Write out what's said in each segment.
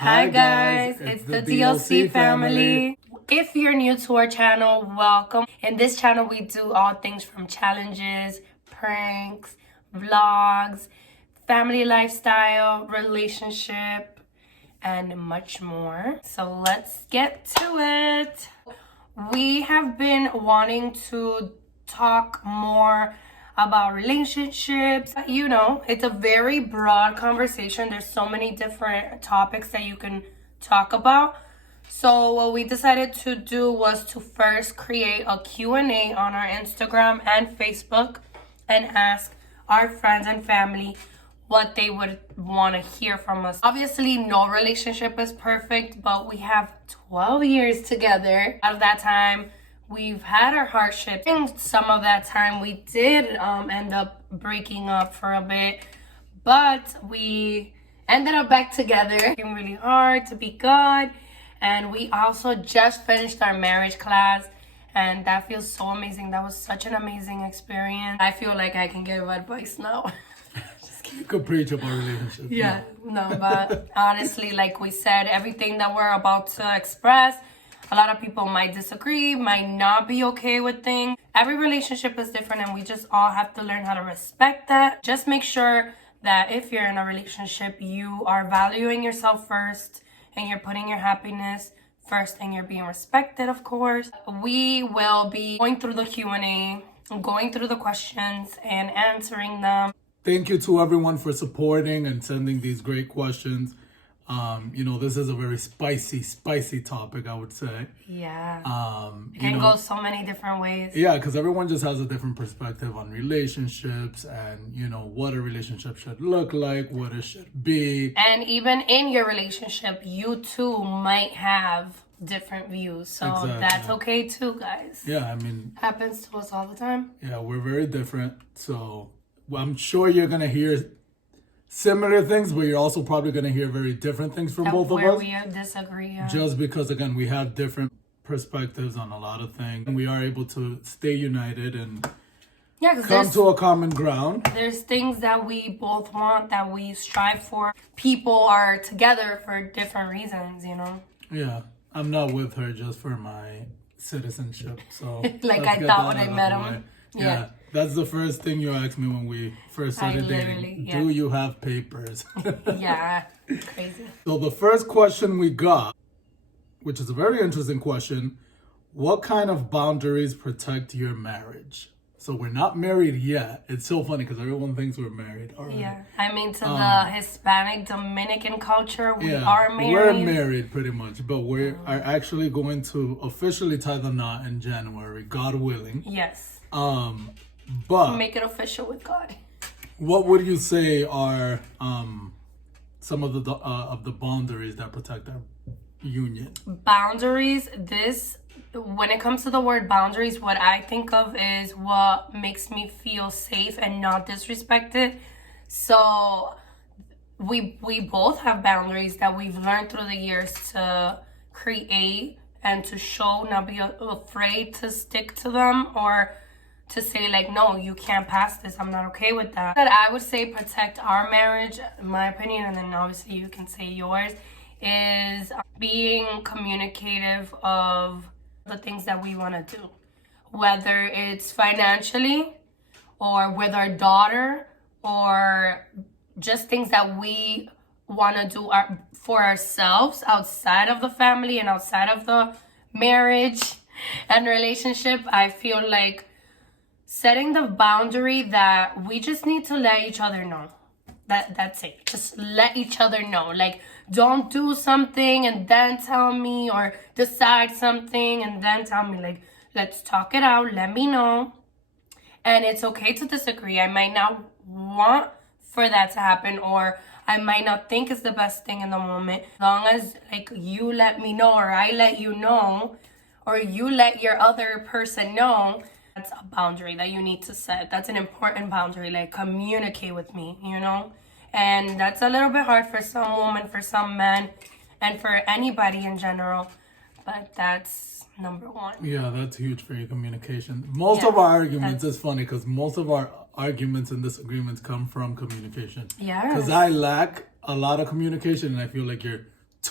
Hi guys, it's the DLC family. If you're new to our channel, welcome. In this channel, we do all things from challenges, pranks, vlogs, family lifestyle, relationship, and much more. So let's get to it. We have been wanting to talk more about relationships. You know, it's a very broad conversation. There's so many different topics that you can talk about. So what we decided to do was to first create a Q&A on our Instagram and Facebook and ask our friends and family what they would want to hear from us. Obviously, no relationship is perfect, but we have 12 years together. Out of that time, we've had our hardships. In some of that time, we did end up breaking up for a bit, but we ended up back together. Working really hard to be good, and we also just finished our marriage class, and that feels so amazing. That was such an amazing experience. I feel like I can give advice now. You could preach about relationships. Yeah, no, but honestly, like we said, everything that we're about to express, a lot of people might disagree, might not be okay with things. Every relationship is different, and we just all have to learn how to respect that. Just make sure that if you're in a relationship, you are valuing yourself first, and you're putting your happiness first, and you're being respected, of course. We will be going through the Q&A, going through the questions, and answering them. Thank you to everyone for supporting and sending these great questions. This is a very spicy topic, I would say. Yeah. It can go so many different ways. Yeah, because everyone just has a different perspective on relationships and, what a relationship should look like, what it should be. And even in your relationship, you too might have different views. So Exactly. That's okay too, guys. Yeah, Happens to us all the time. Yeah, we're very different. So I'm sure you're going to hear similar things, but you're also probably going to hear very different things from both of us. Where we disagree. Just because, again, we have different perspectives on a lot of things. And we are able to stay united and come to a common ground. There's things that we both want, that we strive for. People are together for different reasons, Yeah, I'm not with her just for my citizenship. So like I thought when I met him. Yeah. That's the first thing you asked me when we first started dating. Yeah. Do you have papers? Yeah, crazy. So the first question we got, which is a very interesting question, what kind of boundaries protect your marriage? So we're not married yet. It's so funny because everyone thinks we're married already. Yeah, to the Hispanic Dominican culture, we are married. We're married pretty much, but we are actually going to officially tie the knot in January, God willing. Yes. But make it official with God. What would you say are some of the boundaries that protect our union? Boundaries. When it comes to the word boundaries, what I think of is what makes me feel safe and not disrespected. So we both have boundaries that we've learned through the years to create and to show, not be afraid to stick to them or to say like, no, you can't pass this, I'm not okay with that. But I would say protect our marriage, in my opinion, and then obviously you can say yours, is being communicative of the things that we want to do. Whether it's financially or with our daughter or just things that we want to do for ourselves outside of the family and outside of the marriage and relationship. I feel like setting the boundary that we just need to let each other know. That's it. Just let each other know. Like, don't do something and then tell me, or decide something and then tell me. Like, let's talk it out. Let me know. And it's okay to disagree. I might not want for that to happen, or I might not think it's the best thing in the moment. As long as like you let me know, or I let you know, or you let your other person know, that's a boundary that you need to set. That's an important boundary. Like, communicate with me, And that's a little bit hard for some women, for some men, and for anybody in general. But that's number one. Yeah, that's huge for your communication. Most of our arguments, it's funny because most of our arguments and disagreements come from communication. Yeah. Because I lack a lot of communication and I feel like you're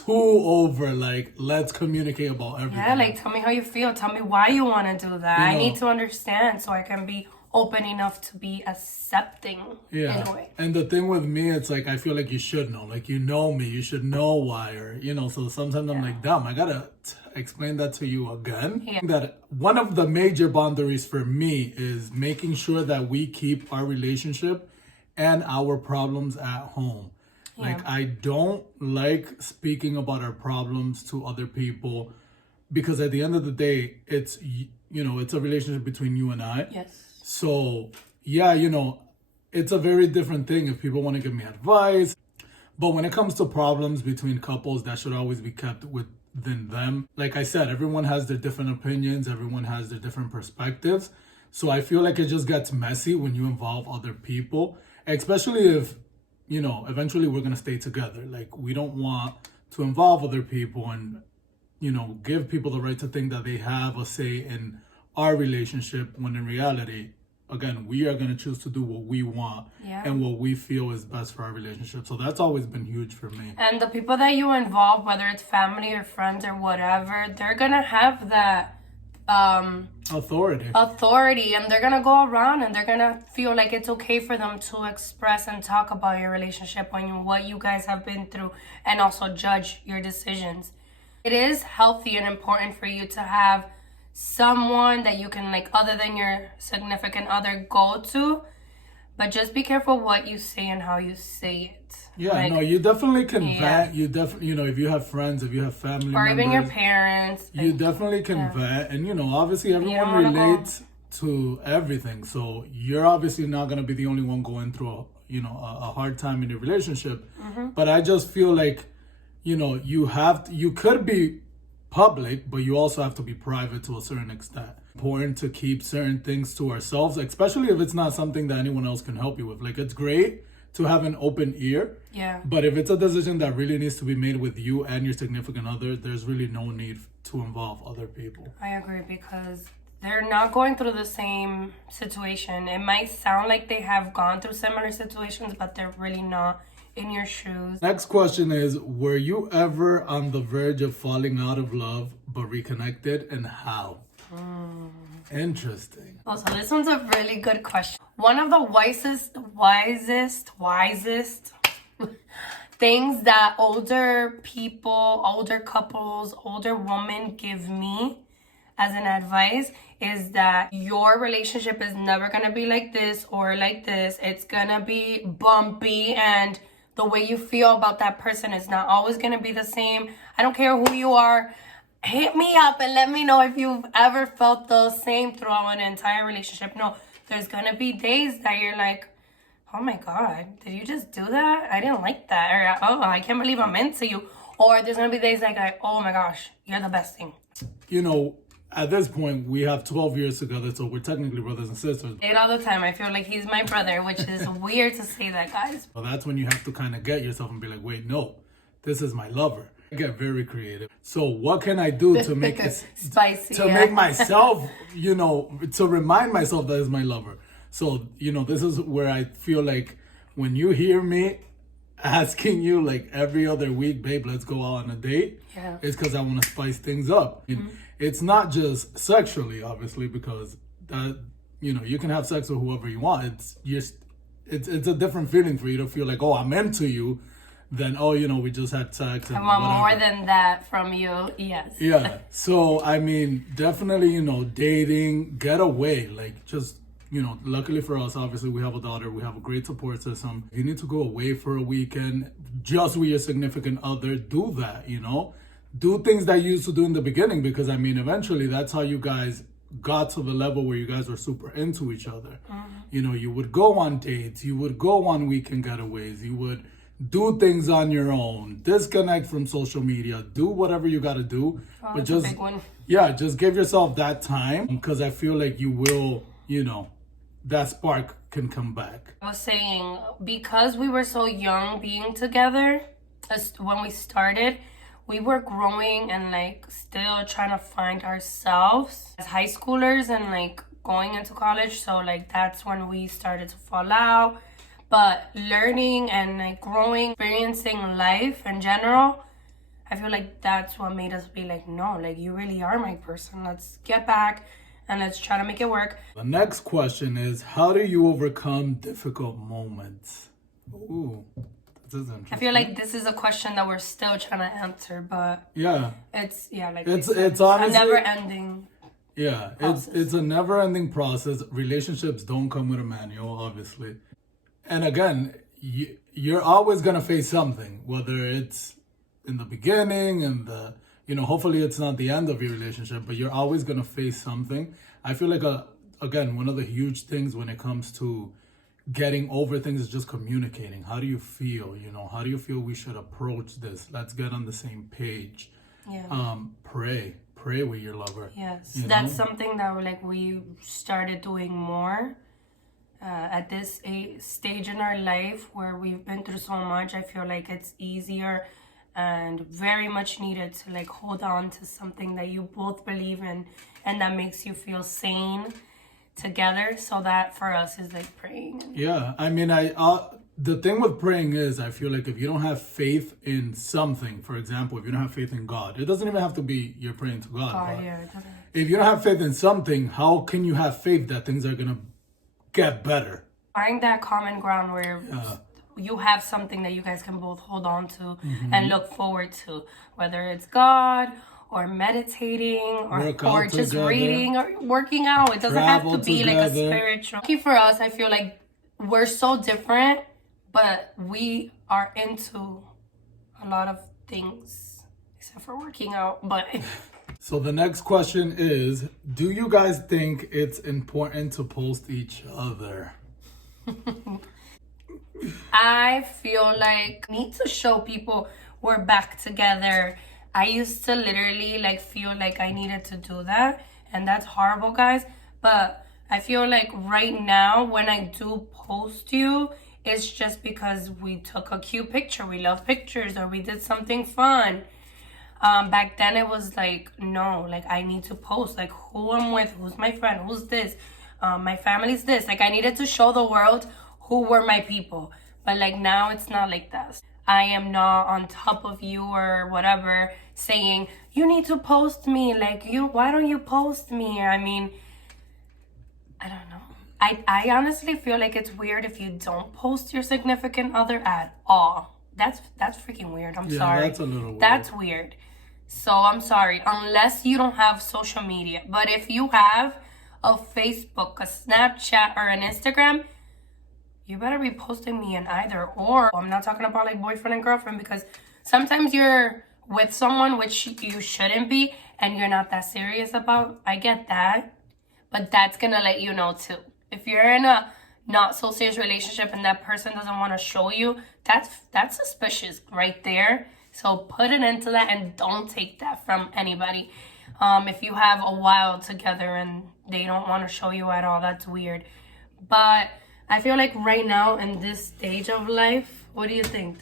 too over. Like, let's communicate about everything. Yeah, like tell me how you feel. Tell me why you want to do that. I need to understand so I can be open enough to be accepting in a way. And the thing with me, it's like I feel like you should know. Like, you know me, you should know why, or so sometimes I'm like, damn, I gotta explain that to you again. That one of the major boundaries for me is making sure that we keep our relationship and our problems at home. Like, I don't like speaking about our problems to other people, because at the end of the day, it's it's a relationship between you and I. Yes. So, yeah, it's a very different thing if people want to give me advice. But when it comes to problems between couples, that should always be kept within them. Like I said, everyone has their different opinions. Everyone has their different perspectives. So I feel like it just gets messy when you involve other people, especially if, eventually we're going to stay together. Like, we don't want to involve other people and, give people the right to think that they have a say in our relationship, when in reality, again, we are going to choose to do what we want and what we feel is best for our relationship. So that's always been huge for me. And the people that you involve, whether it's family or friends or whatever, they're going to have that authority, and they're going to go around and they're going to feel like it's okay for them to express and talk about your relationship and what you guys have been through, and also judge your decisions. It is healthy and important for you to have someone that you can, like, other than your significant other, go to, but just be careful what you say and how you say it. You definitely can vet. You definitely, if you have friends, if you have family or members, even your parents, you definitely can vet. And obviously everyone relates to everything, so you're obviously not going to be the only one going through a hard time in your relationship. But I just feel like you could be public, but you also have to be private to a certain extent. Important to keep certain things to ourselves, especially if it's not something that anyone else can help you with. Like, it's great to have an open ear, but if it's a decision that really needs to be made with you and your significant other, there's really no need to involve other people. I agree, because they're not going through the same situation. It might sound like they have gone through similar situations, but they're really not in your shoes. Next question is, were you ever on the verge of falling out of love but reconnected, and how? Interesting. Oh, so this one's a really good question. One of the wisest things that older people, older couples, older women give me as an advice is that your relationship is never gonna be like this or like this. It's gonna be bumpy, and the way you feel about that person is not always going to be the same. I don't care who you are. Hit me up and let me know if you've ever felt the same throughout an entire relationship. No, there's going to be days that you're like, oh my God, did you just do that? I didn't like that. Or, oh, I can't believe I'm into you. Or there's going to be days like, oh my gosh, you're the best thing. At this point, we have 12 years together, so we're technically brothers and sisters. I say it all the time. I feel like he's my brother, which is weird to say that, guys. Well, that's when you have to kind of get yourself and be like, wait, no, this is my lover. I get very creative. So what can I do to make it spicy? To make myself, to remind myself that it's my lover. So, this is where I feel like when you hear me asking you like every other week, babe, let's go out on a date, it's because I want to spice things up. It's not just sexually, obviously, because that you can have sex with whoever you want. It's a different feeling for you to feel like, oh, I'm into you, than we just had sex. And I want whatever. more than that from you. Yes. Yeah. So I mean, definitely, dating, get away, like just. Luckily for us, obviously, we have a daughter. We have a great support system. If you need to go away for a weekend just with your significant other, do that, Do things that you used to do in the beginning, because, eventually that's how you guys got to the level where you guys were super into each other. You would go on dates. You would go on weekend getaways. You would do things on your own. Disconnect from social media. Do whatever you got to do. But just, a big one. Yeah, just give yourself that time, because I feel like you will, that spark can come back. I was saying, because we were so young being together, when we started, we were growing and still trying to find ourselves as high schoolers and going into college. So that's when we started to fall out. But learning and growing, experiencing life in general, I feel like that's what made us be like, no, like you really are my person. Let's get back and let's try to make it work. The next question is, how do you overcome difficult moments? Ooh, this is interesting. I feel like this is a question that we're still trying to answer, but yeah, it's like it's honestly a never ending. Yeah, it's a never ending process. Relationships don't come with a manual, obviously. And again, you're always gonna face something, whether it's in the beginning and hopefully it's not the end of your relationship, but you're always gonna face something. I feel like again, one of the huge things when it comes to getting over things is just communicating. How do you feel? How do you feel we should approach this? Let's get on the same page. Yeah. Pray with your lover. Yes, that's something that we started doing more at this stage in our life where we've been through so much. I feel like it's easier and very much needed to hold on to something that you both believe in and that makes you feel sane together. So that for us is praying. Yeah, I mean, the thing with praying is, I feel like if you don't have faith in something, for example, if you don't have faith in God, it doesn't even have to be you're praying to God. Yeah, it doesn't. If you don't have faith in something, how can you have faith that things are going to get better? Find that common ground where you have something that you guys can both hold on to and look forward to, whether it's God or meditating or just reading or working out. It doesn't have to be a spiritual. Lucky for us, I feel like we're so different, but we are into a lot of things except for working out. But so the next question is, do you guys think it's important to post each other? I feel like I need to show people we're back together. I used to literally feel like I needed to do that, and that's horrible, guys. But I feel like right now when I do post you, it's just because we took a cute picture. We love pictures, or we did something fun. Back then it was no, I need to post who I'm with, who's my friend, who's this, my family's this. I needed to show the world who were my people. But now it's not like that. I am not on top of you or whatever saying you need to post me. Why don't you post me? I mean, I don't know. I honestly feel like it's weird if you don't post your significant other at all. That's freaking weird. I'm sorry. That's a little weird. That's weird. So I'm sorry, unless you don't have social media. But if you have a Facebook, a Snapchat, or an Instagram, you better be posting me in either or. I'm not talking about boyfriend and girlfriend, because sometimes you're with someone which you shouldn't be and you're not that serious about. I get that. But that's gonna let you know too. If you're in a not so serious relationship and that person doesn't want to show you, that's suspicious right there. So put an end to that and don't take that from anybody. If you have a while together and they don't want to show you at all, that's weird. But I feel like right now in this stage of life, what do you think?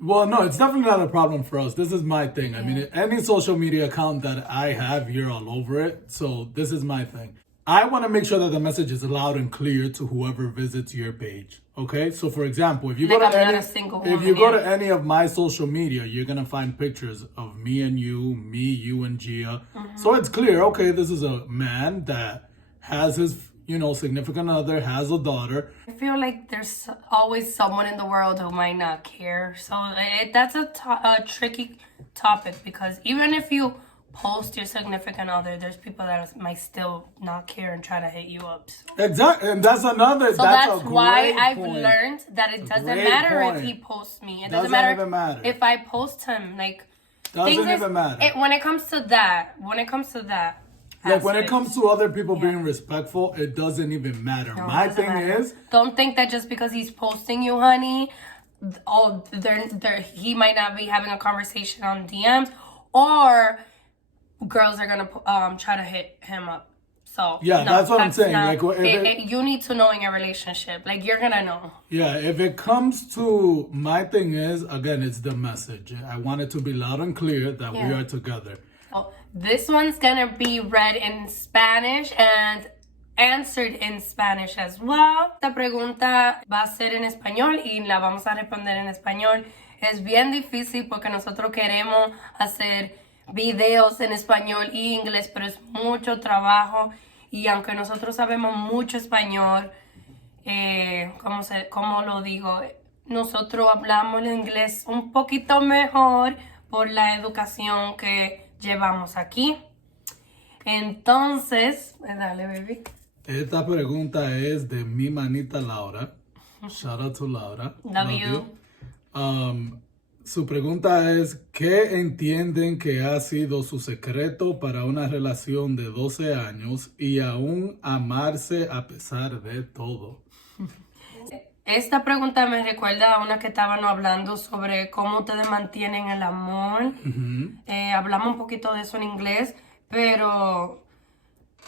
Well, no, it's definitely not a problem for us. This is my thing. I mean, any social media account that I have, you're all over it. So this is my thing. I want to make sure that the message is loud and clear to whoever visits your page. Okay? So for example, if you go to any of my social media, you're going to find pictures of me and you, you and Gia. So it's clear, okay, this is a man that has his, significant other, has a daughter. I feel like there's always someone in the world who might not care. So that's a tricky topic, because even if you post your significant other, there's people that might still not care and try to hit you up. So. Exactly, and that's another. So that's why I've learned that it doesn't matter if he posts me. It doesn't matter if I post him. Doesn't even matter. When it comes to that. When it comes to other people being respectful, it doesn't even matter. No, my thing is, don't think that just because he's posting you, honey, he might not be having a conversation on DMs, or girls are gonna try to hit him up. So yeah, that's what I'm saying. You need to know in your relationship. You're gonna know. Yeah, if it comes to, my thing is, again, it's the message. I want it to be loud and clear that we are together. So this one's gonna be read in Spanish and answered in Spanish as well. Esta pregunta va a ser en español y la vamos a responder en español. es bien difícil porque nosotros queremos hacer videos en español y inglés, pero es mucho trabajo y aunque nosotros sabemos mucho español, ¿cómo lo digo? Nosotros hablamos el inglés un poquito mejor por la educación que llevamos aquí. Entonces, dale, baby. Esta pregunta es de mi manita Laura. Shout out to Laura. Love you. Su pregunta es, ¿qué entienden que ha sido su secreto para una relación de 12 años y aún amarse a pesar de todo? Esta pregunta me recuerda a una que estaban hablando sobre cómo ustedes mantienen el amor. Hablamos un poquito de eso en inglés, pero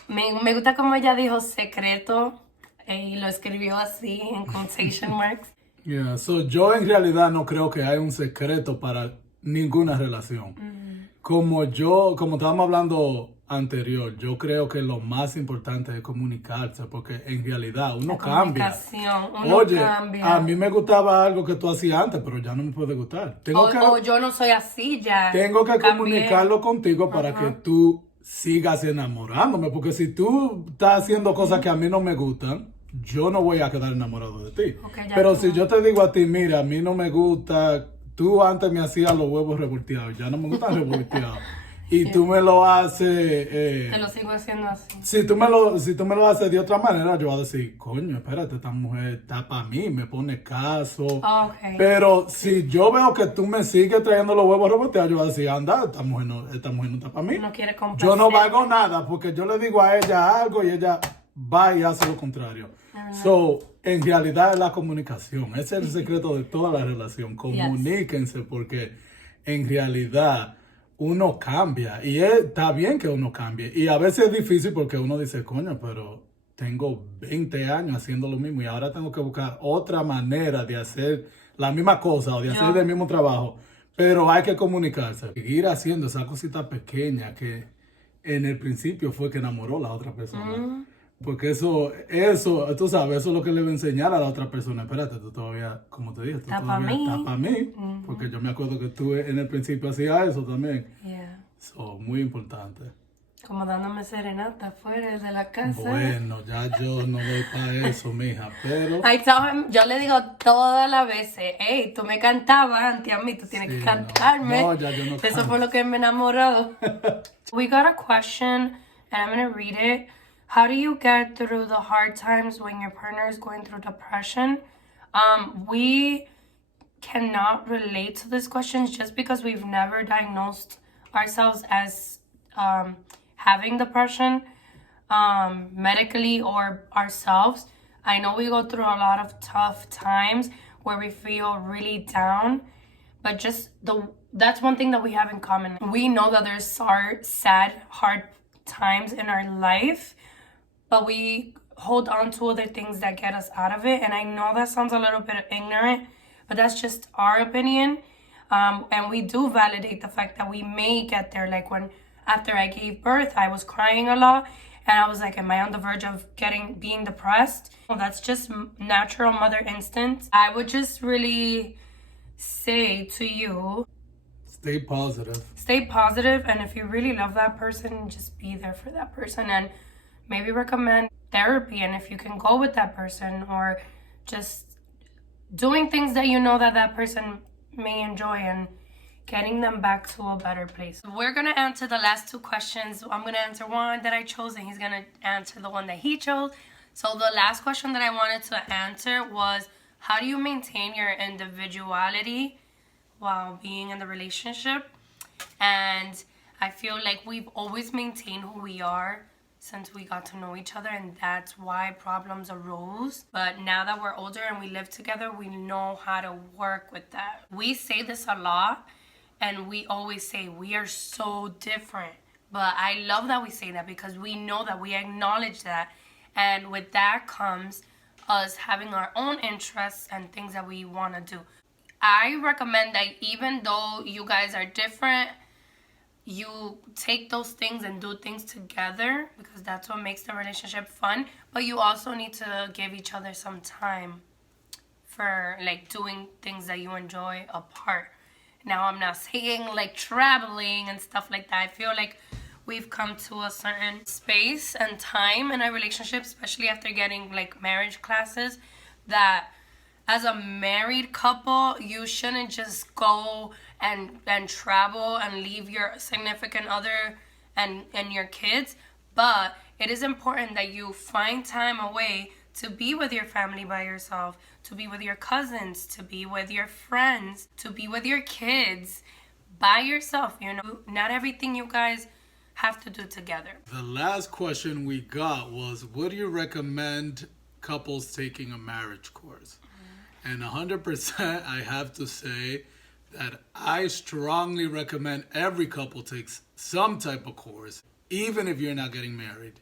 me gusta como ella dijo secreto y lo escribió así en quotation marks. Yeah, so yo en realidad no creo que haya un secreto para ninguna relación. Como estábamos hablando anterior, yo creo que lo más importante es comunicarse, porque en realidad uno cambia. Oye, cambia. A mí me gustaba algo que tú hacías antes, pero ya no me puede gustar. O yo no soy así ya. Tengo que comunicarlo contigo para que tú sigas enamorándome, porque si tú estás haciendo cosas que a mí no me gustan, yo no voy a quedar enamorado de ti. Pero si yo te digo a ti, mira, a mí no me gusta, tú antes me hacías los huevos revolteados, ya no me gustan revolteados. Y tú me lo haces... te lo sigo haciendo así. Si tú me lo haces de otra manera, yo voy a decir, coño, espérate, esta mujer está para mí, me pone caso. Okay. Pero si yo veo que tú me sigues trayendo los huevos revolteados, yo voy a decir, anda, esta mujer no está para mí. No quiere complacer. Yo no valgo nada porque yo le digo a ella algo y ella va y hace lo contrario. So, en realidad es la comunicación. Ese es el secreto de toda la relación. Comuníquense porque en realidad uno cambia y está bien que uno cambie. Y a veces es difícil porque uno dice, coño, pero tengo 20 años haciendo lo mismo y ahora tengo que buscar otra manera de hacer la misma cosa o de hacer el mismo trabajo. Pero hay que comunicarse. Seguir haciendo esa cosita pequeña que en el principio fue que enamoró a la otra persona. Porque eso, tú sabes, eso es lo que le va a enseñar a la otra persona. Espérate, tú todavía, como te dije, tú todavía estás para mí. Porque yo me acuerdo que tú en el principio hacías eso también. So, muy importante. Como dándome serenata afuera de la casa. Bueno, ya yo no voy para eso, mija, pero... Yo le digo todas las veces, hey, tú me cantabas antes a mí, tú tienes que cantarme. No, ya yo no Eso canto. fue lo que me enamoró. We got a question, and I'm going to read it. How do you get through the hard times when your partner is going through depression? We cannot relate to this question just because we've never diagnosed ourselves as having depression medically or ourselves. I know we go through a lot of tough times where we feel really down, but that's one thing that we have in common. We know that there's sad, hard times in our life, but we hold on to other things that get us out of it. And I know that sounds a little bit ignorant, but that's just our opinion. And we do validate the fact that we may get there. Like after I gave birth, I was crying a lot. And I was like, am I on the verge of being depressed? Well, that's just natural mother instinct. I would just really say to you, stay positive. Stay positive. And if you really love that person, just be there for that person. And maybe recommend therapy, and if you can go with that person, or just doing things that you know that person may enjoy and getting them back to a better place. We're gonna answer the last two questions. I'm gonna answer one that I chose and he's gonna answer the one that he chose. So the last question that I wanted to answer was, how do you maintain your individuality while being in the relationship? And I feel like we've always maintained who we are since we got to know each other, and that's why problems arose. But now that we're older and we live together, we know how to work with that. We say this a lot, and we always say we are so different. But I love that we say that because we know that we acknowledge that. And with that comes us having our own interests and things that we want to do. I recommend that even though you guys are different, you take those things and do things together because that's what makes the relationship fun. But you also need to give each other some time for like doing things that you enjoy apart. Now, I'm not saying like traveling and stuff like that. I feel like we've come to a certain space and time in our relationship, especially after getting like marriage classes, that as a married couple, you shouldn't just go and travel and leave your significant other and your kids. But it is important that you find time away to be with your family by yourself, to be with your cousins, to be with your friends, to be with your kids by yourself. You know, not everything you guys have to do together. The last question we got was, would you recommend couples taking a marriage course? And 100% I have to say that I strongly recommend every couple takes some type of course, even if you're not getting married.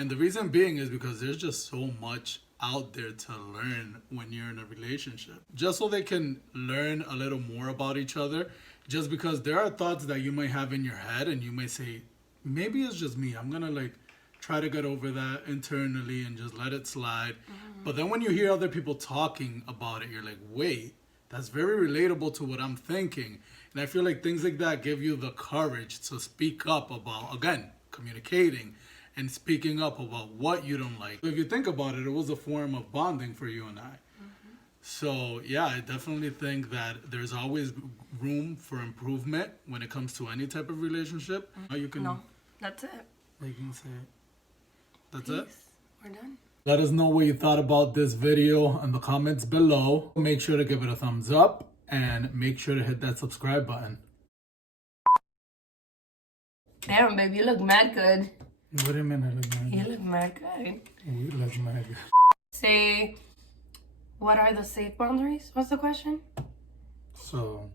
And the reason being is because there's just so much out there to learn when you're in a relationship. Just so they can learn a little more about each other. Just because there are thoughts that you might have in your head and you may say, maybe it's just me. I'm going to like try to get over that internally and just let it slide. But then when you hear other people talking about it, you're like, wait, that's very relatable to what I'm thinking. And I feel like things like that give you the courage to speak up about, again, communicating and speaking up about what you don't like. If you think about it, it was a form of bonding for you and I. So yeah, I definitely think that there's always room for improvement when it comes to any type of relationship. You can, No, that's it. you can say it. That's Peace. it. We're done. Let us know what you thought about this video in the comments below. Make sure to give it a thumbs up and make sure to hit that subscribe button. Damn, babe, you look mad good. What do you mean I look mad? You look mad good. You look mad. Say, what are the safe boundaries? What's the question? So